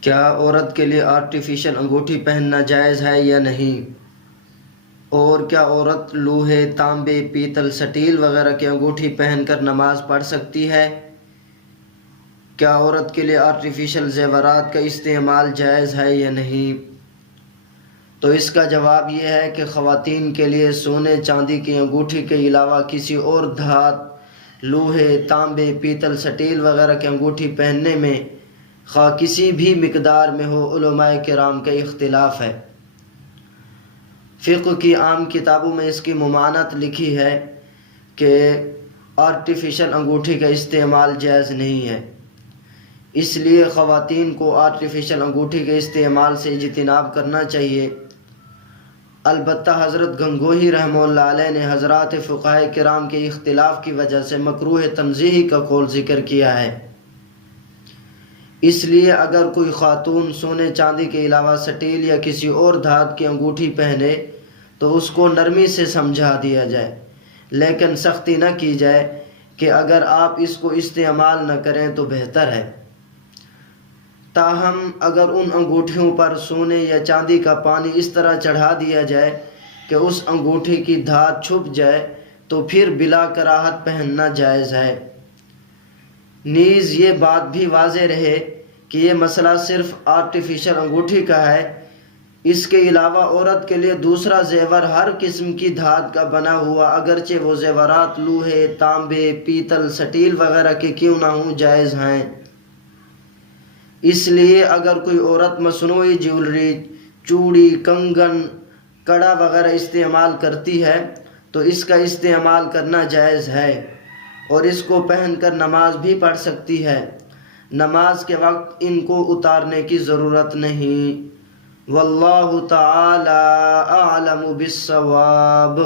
کیا عورت کے لیے آرٹیفیشل انگوٹھی پہننا جائز ہے یا نہیں؟ اور کیا عورت لوہے، تانبے، پیتل، سٹیل وغیرہ کی انگوٹھی پہن کر نماز پڑھ سکتی ہے؟ کیا عورت کے لیے آرٹیفیشل زیورات کا استعمال جائز ہے یا نہیں؟ تو اس کا جواب یہ ہے کہ خواتین کے لیے سونے چاندی کی انگوٹھی کے علاوہ کسی اور دھات، لوہے، تانبے، پیتل، سٹیل وغیرہ کی انگوٹھی پہننے میں خواہ کسی بھی مقدار میں ہو، علماء کرام کا اختلاف ہے۔ فقہ کی عام کتابوں میں اس کی ممانعت لکھی ہے کہ آرٹیفیشل انگوٹھی کا استعمال جائز نہیں ہے، اس لیے خواتین کو آرٹیفیشل انگوٹھی کے استعمال سے اجتناب کرنا چاہیے۔ البتہ حضرت گنگوہی رحمہ اللہ علیہ نے حضرات فقہاء کرام کے اختلاف کی وجہ سے مکروہ تنزیہی کا قول ذکر کیا ہے۔ اس لیے اگر کوئی خاتون سونے چاندی کے علاوہ سٹیل یا کسی اور دھات کی انگوٹھی پہنے تو اس کو نرمی سے سمجھا دیا جائے، لیکن سختی نہ کی جائے کہ اگر آپ اس کو استعمال نہ کریں تو بہتر ہے۔ تاہم اگر ان انگوٹھیوں پر سونے یا چاندی کا پانی اس طرح چڑھا دیا جائے کہ اس انگوٹھی کی دھات چھپ جائے تو پھر بلا کراہت پہننا جائز ہے۔ نیز یہ بات بھی واضح رہے کہ یہ مسئلہ صرف آرٹیفیشل انگوٹھی کا ہے، اس کے علاوہ عورت کے لیے دوسرا زیور ہر قسم کی دھات کا بنا ہوا، اگرچہ وہ زیورات لوہے، تانبے، پیتل، سٹیل وغیرہ کے کیوں نہ ہوں، جائز ہیں۔ اس لیے اگر کوئی عورت مصنوعی جیولری، چوڑی، کنگن، کڑا وغیرہ استعمال کرتی ہے تو اس کا استعمال کرنا جائز ہے اور اس کو پہن کر نماز بھی پڑھ سکتی ہے۔ نماز کے وقت ان کو اتارنے کی ضرورت نہیں۔ واللہ تعالی اعلم بالصواب۔